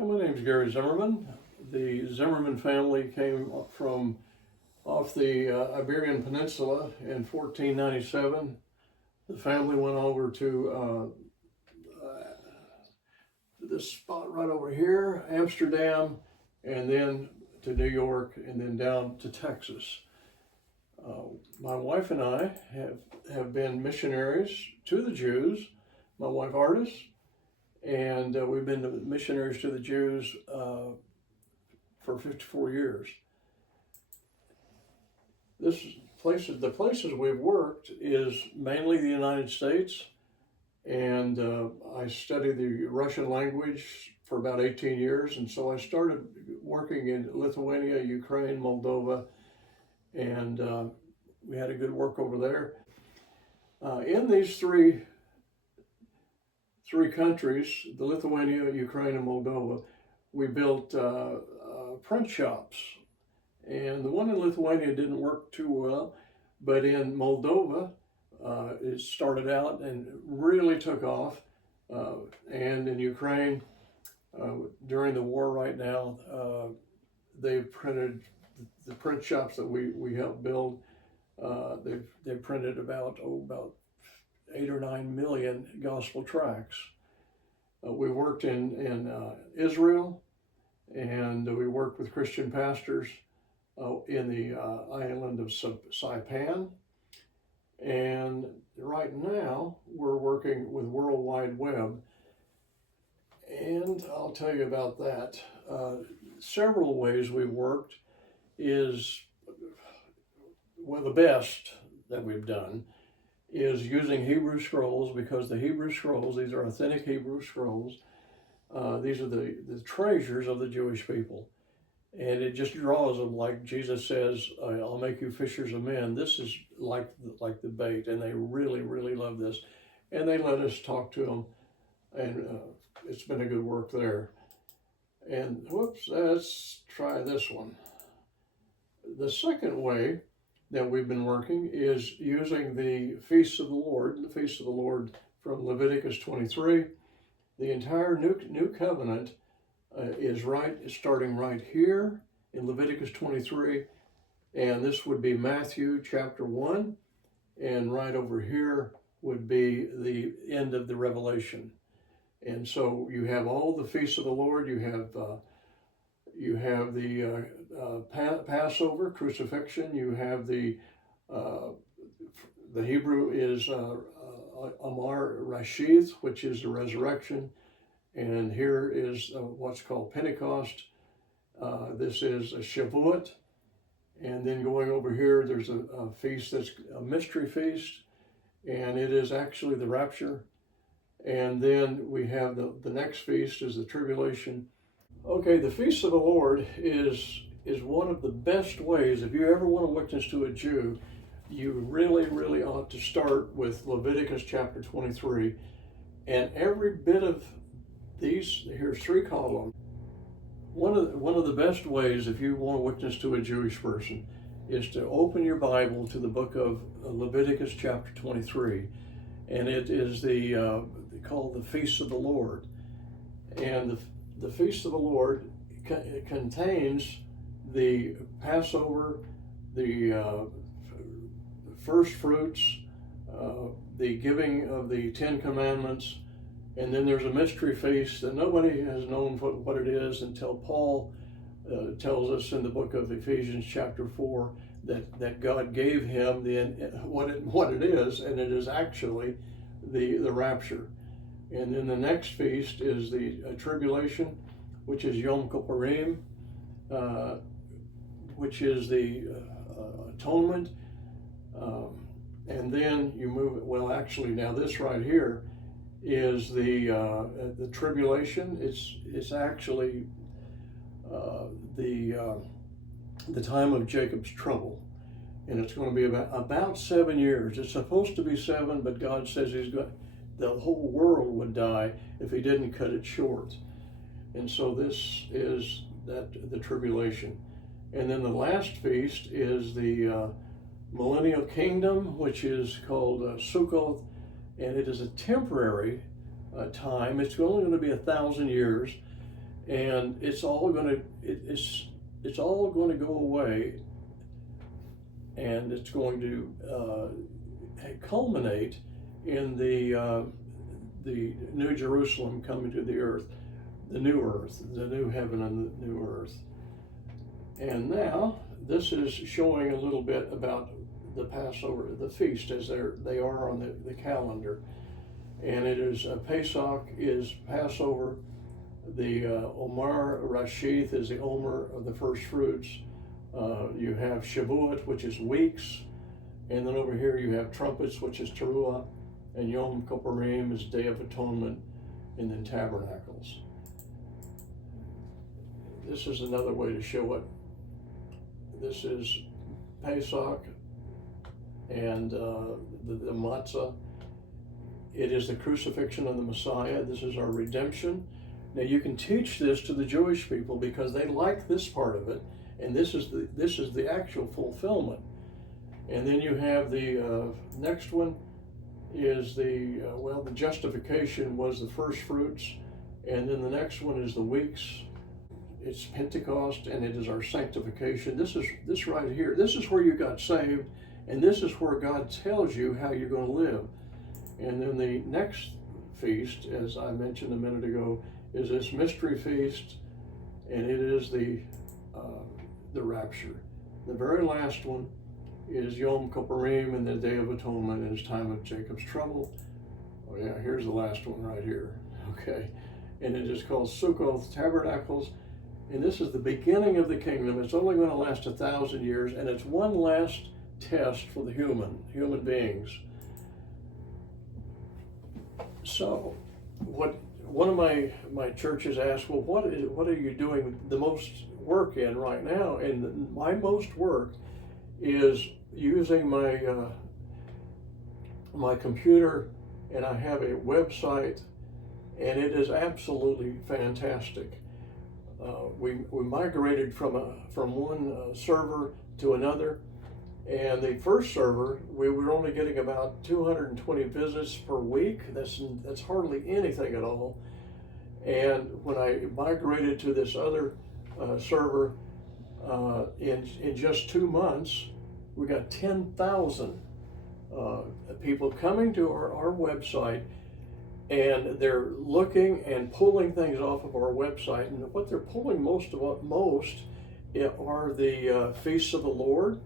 Yeah, my name's Gary Zimmerman. The Zimmerman family came from off the Iberian Peninsula in 1497. The family went over to this spot right over here, Amsterdam, and then to New York, and then down to Texas. My wife and I have been missionaries to the Jews. My wife, Artis, and we've been missionaries to the Jews for 54 years. The places we've worked is mainly the United States, and I studied the Russian language for about 18 years, and so I started working in Lithuania, Ukraine, Moldova, and we had a good work over there. In these three countries, the Lithuania, Ukraine, and Moldova, we built print shops. And the one in Lithuania didn't work too well, but in Moldova, it started out and really took off. And in Ukraine, during the war right now, they've printed the print shops that we helped build. They've printed about 8 or 9 million gospel tracts. We worked in Israel, and we worked with Christian pastors in the island of Saipan. And right now, we're working with World Wide Web, and I'll tell you about that. Several ways we've worked is, well, the best that we've done is using Hebrew scrolls, because the Hebrew scrolls, these are authentic Hebrew scrolls. These are the treasures of the Jewish people. And it just draws them, like Jesus says, I'll make you fishers of men. This is like the bait, and they really, really love this. And they let us talk to them, and it's been a good work there. And whoops, let's try this one. The second way that we've been working is using the feasts of the Lord from Leviticus 23. The entire new covenant is starting right here in Leviticus 23, and this would be Matthew chapter 1, and right over here would be the end of the Revelation. And so you have all the feasts of the Lord. You have the Passover, crucifixion. You have the Hebrew is Amar Rashith, which is the resurrection. And here is what's called Pentecost. This is a Shavuot. And then going over here, there's a feast that's a mystery feast, and it is actually the rapture. And then we have the next feast is the tribulation. Okay, the Feast of the Lord is one of the best ways. If you ever want to witness to a Jew, you really, really ought to start with Leviticus chapter 23. And every bit of these, here's 3 columns. One of the best ways, if you want to witness to a Jewish person, is to open your Bible to the book of Leviticus chapter 23. And it is called the Feast of the Lord. And the Feast of the Lord contains the Passover, the first fruits, the giving of the 10 Commandments, and then there's a mystery feast that nobody has known what it is until Paul tells us in the book of Ephesians chapter 4 that God gave him what it is, and it is actually the rapture. And then the next feast is the tribulation, which is Yom Kippurim, which is the atonement. And then you move it. Well, actually, now this right here is the tribulation. It's actually the time of Jacob's trouble, and it's going to be about 7 years. It's supposed to be 7, but God says the whole world would die if he didn't cut it short. And so this is the tribulation. And then the last feast is the millennial kingdom, which is called Sukkot, and it is a temporary time. It's only going to be 1,000 years, and it's all going to it's all going to go away, and it's going to culminate in the New Jerusalem coming to the earth, the new heaven and the new earth. And now this is showing a little bit about the Passover, the feast, as they are on the calendar. And it is Pesach is Passover. The Omer Rashith is the Omer of the first fruits. You have Shavuot, which is weeks, and then over here you have trumpets, which is Teruah, and Yom Kippurim is Day of Atonement, and then Tabernacles. This is another way to show it. This is Pesach and the matzah. It is the crucifixion of the Messiah. This is our redemption. Now you can teach this to the Jewish people because they like this part of it, and this is the actual fulfillment. And then you have the next one is the justification was the first fruits, and then the next one is the weeks. It's Pentecost, and it is our sanctification. This right here. This is where you got saved, and this is where God tells you how you're going to live. And then the next feast, as I mentioned a minute ago, is this mystery feast, and it is the rapture. The very last one is Yom Kippurim and the Day of Atonement, and it's time of Jacob's trouble. Oh yeah, here's the last one right here. Okay, and it is called Sukkoth, Tabernacles, and this is the beginning of the kingdom. It's only going to last 1,000 years, and it's one last test for the human beings. So, one of my churches asked, well, what are you doing the most work in right now? And my most work is using my computer, and I have a website, and it is absolutely fantastic. We migrated from one server to another, and the first server we were only getting about 220 visits per week. That's hardly anything at all. And when I migrated to this other server, in just 2 months, we got 10,000 people coming to our website, and they're looking and pulling things off of our website. And what they're pulling most are the feasts of the Lord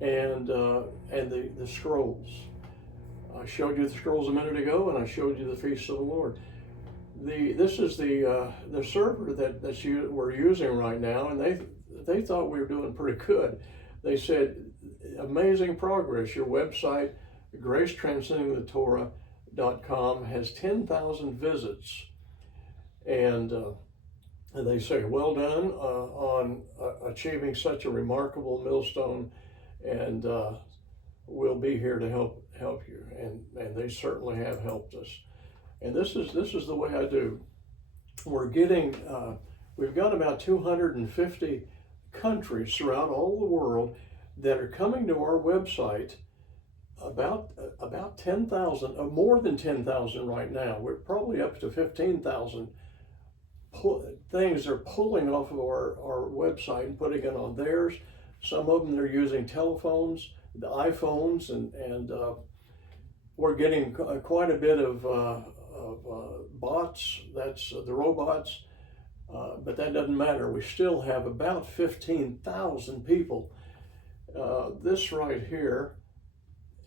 and the scrolls. I showed you the scrolls a minute ago, and I showed you the feasts of the Lord. This is the server that we're using right now, and they thought we were doing pretty good. They said, amazing progress. Your website, GraceTranscendingTheTorah.com, has 10,000 visits, and they say, well done on achieving such a remarkable millstone, and we'll be here to help you. And they certainly have helped us. And this is the way I do. We've got about 250 countries throughout all the world that are coming to our website. About 10,000, more than 10,000 right now. We're probably up to 15,000 things they're pulling off of our website and putting it on theirs. Some of them they're using telephones, the iPhones, and we're getting quite a bit of bots. That's the robots, but that doesn't matter. We still have about 15,000 people. This right here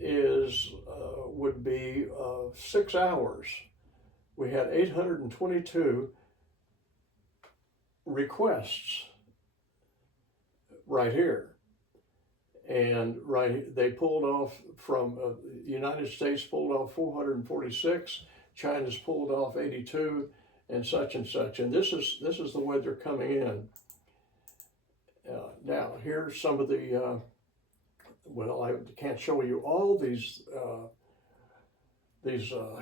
would be 6 hours. We had 822 requests right here, and they pulled off from the United States pulled off 446, China's pulled off 82, and such, and this is the way they're coming in. Now here's some of the well, I can't show you all these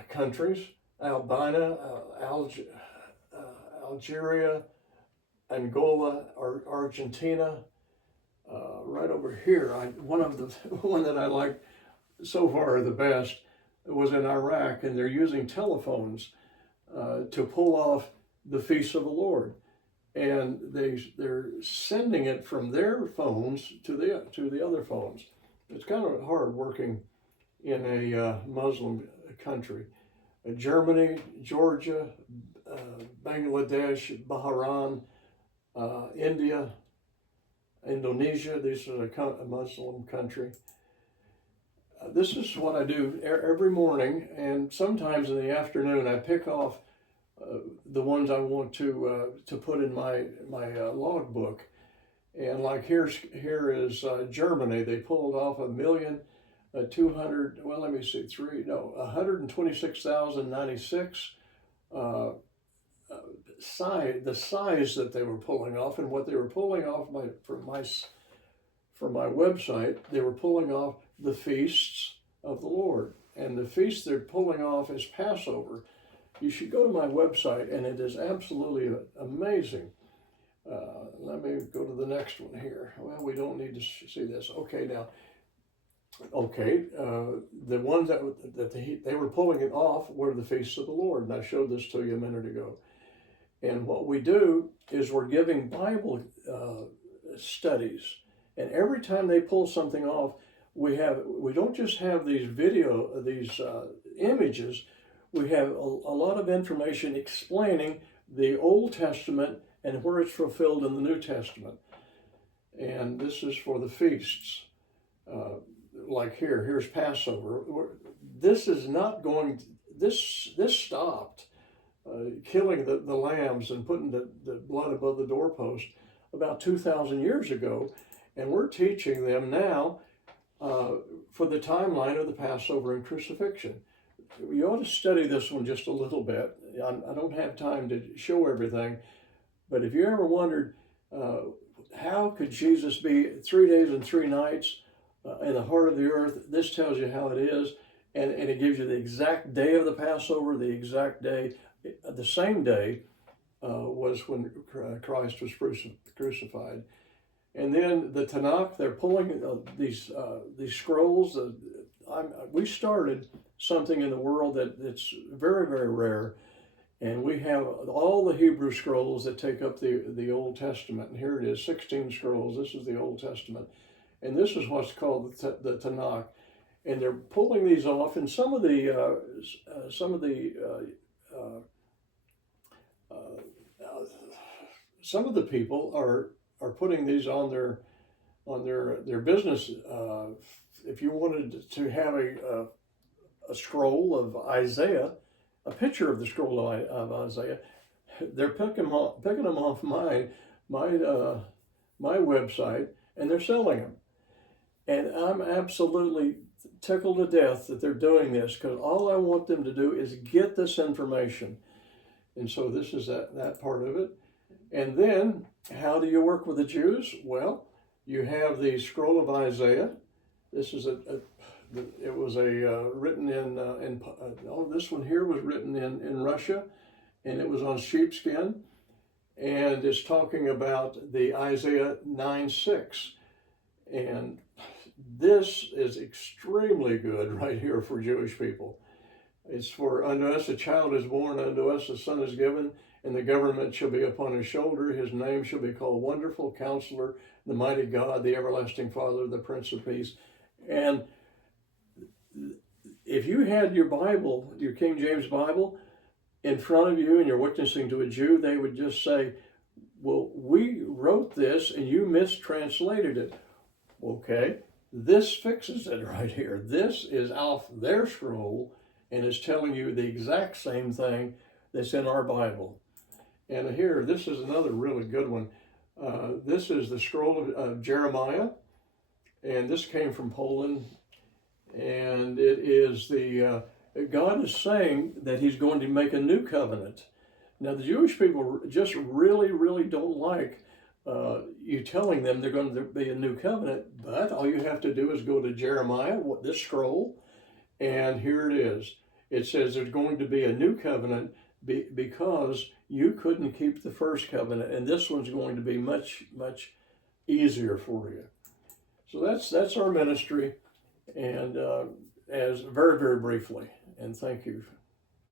countries: Albania, Algeria, Angola, Argentina. Right over here, one that I like so far the best was in Iraq, and they're using telephones to pull off the feasts of the Lord. and they're sending it from their phones to the other phones. It's kind of hard working in a Muslim country. Germany, Georgia, Bangladesh, Bahrain, India, Indonesia. These are a Muslim country. This is what I do every morning, and sometimes in the afternoon I pick off the ones I want to put in my logbook. And like here is Germany. They pulled off 126,096 the size that they were pulling off, and what they were pulling off from my website. They were pulling off the feasts of the Lord, and the feast they're pulling off is Passover. You should go to my website, and it is absolutely amazing. Let me go to the next one here. Well, we don't need to see this. Okay, now, the ones that they were pulling it off were the feasts of the Lord, and I showed this to you a minute ago. And what we do is we're giving Bible studies, and every time they pull something off, we don't just have these images. We have a lot of information explaining the Old Testament and where it's fulfilled in the New Testament. And this is for the feasts. Like here's Passover. This is not going, this stopped killing the lambs and putting the blood above the doorpost about 2,000 years ago. And we're teaching them now for the timeline of the Passover and crucifixion. You ought to study this one just a little bit. I don't have time to show everything, but if you ever wondered how could Jesus be 3 days and 3 nights in the heart of the earth, this tells you how it is, and it gives you the exact day of the Passover, the exact day. The same day was when Christ was crucified. And then the Tanakh, they're pulling these scrolls. We started something in the world that's very, very rare. And we have all the Hebrew scrolls that take up the Old Testament. And here it is, 16 scrolls. This is the Old Testament. And this is what's called the Tanakh. And they're pulling these off. And some of the people are putting these on their business. If you wanted to have a scroll of Isaiah, a picture of the scroll of Isaiah, they're picking them off my website, and they're selling them. And I'm absolutely tickled to death that they're doing this, because all I want them to do is get this information. And so this is that part of it. And then, how do you work with the Jews? Well, you have the scroll of Isaiah. This is written in this one here was written in Russia, and it was on sheepskin, and it's talking about the Isaiah 9:6, and this is extremely good right here for Jewish people. It's for unto us a child is born, unto us a son is given, and the government shall be upon his shoulder. His name shall be called Wonderful Counselor, the Mighty God, the Everlasting Father, the Prince of Peace. And if you had your Bible, your King James Bible, in front of you and you're witnessing to a Jew, they would just say, well, we wrote this and you mistranslated it. Okay, this fixes it right here. This is off their scroll and is telling you the exact same thing that's in our Bible. And here, this is another really good one. This is the scroll of Jeremiah, and this came from Poland. And it is God is saying that he's going to make a new covenant. Now, the Jewish people just really, really don't like you telling them they're going to be a new covenant, but all you have to do is go to Jeremiah, this scroll, and here it is. It says there's going to be a new covenant because you couldn't keep the first covenant, and this one's going to be much, much easier for you. So that's our ministry, and as very, very briefly, and thank you.